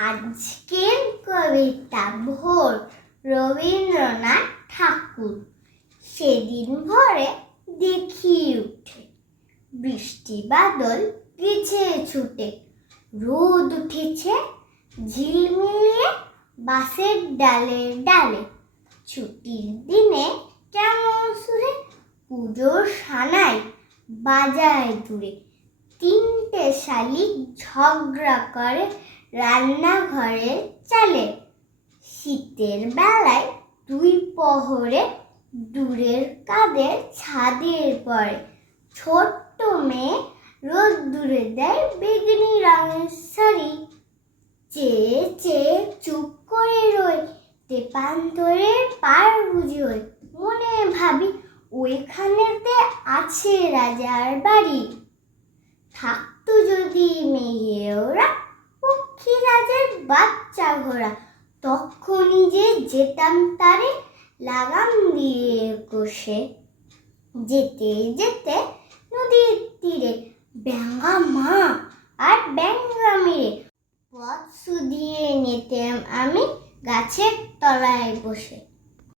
আজকের কবিতা ভোর, রবীন্দ্রনাথ ঠাকুর। সেদিন ভোরে দেখি উঠে বৃষ্টি বাদল গেছে ছুটে, রোদ উঠেছে ঝিলমিলিয়ে বাঁশের ডালে ডালে। ছুটির দিনে কেমন সুরে পুজোর সানাই বাজায় দূরে। তিনটে শালিক ঝগড়া করে রান্নাঘরের চালে। শীতের বেলায় দুই প্রহরে দূরের কাদের ছাদের পরে। ছোট্ট মেয়ে রোদ্দুরে দেয় বেগুনি রঙের শাড়ি। চেয়ে চেয়ে চুপ করে রই তেপান্তরের পার বুঝি ওই। মনে ভাবি ওইখানেতে আছে রাজার বাড়ি। থাকতো যদি মেঘে ওরা পক্ষী রাজার বাচ্চা ঘোড়া, তখনই যে যেতাম তারে লাগাম দিয়ে কষে। যেতে যেতে নদীর তীরে ব্যাঙা মা আর ব্যাঙা মেয়ে পথ শুধিয়ে নিতাম আমি গাছের তলায় বসে।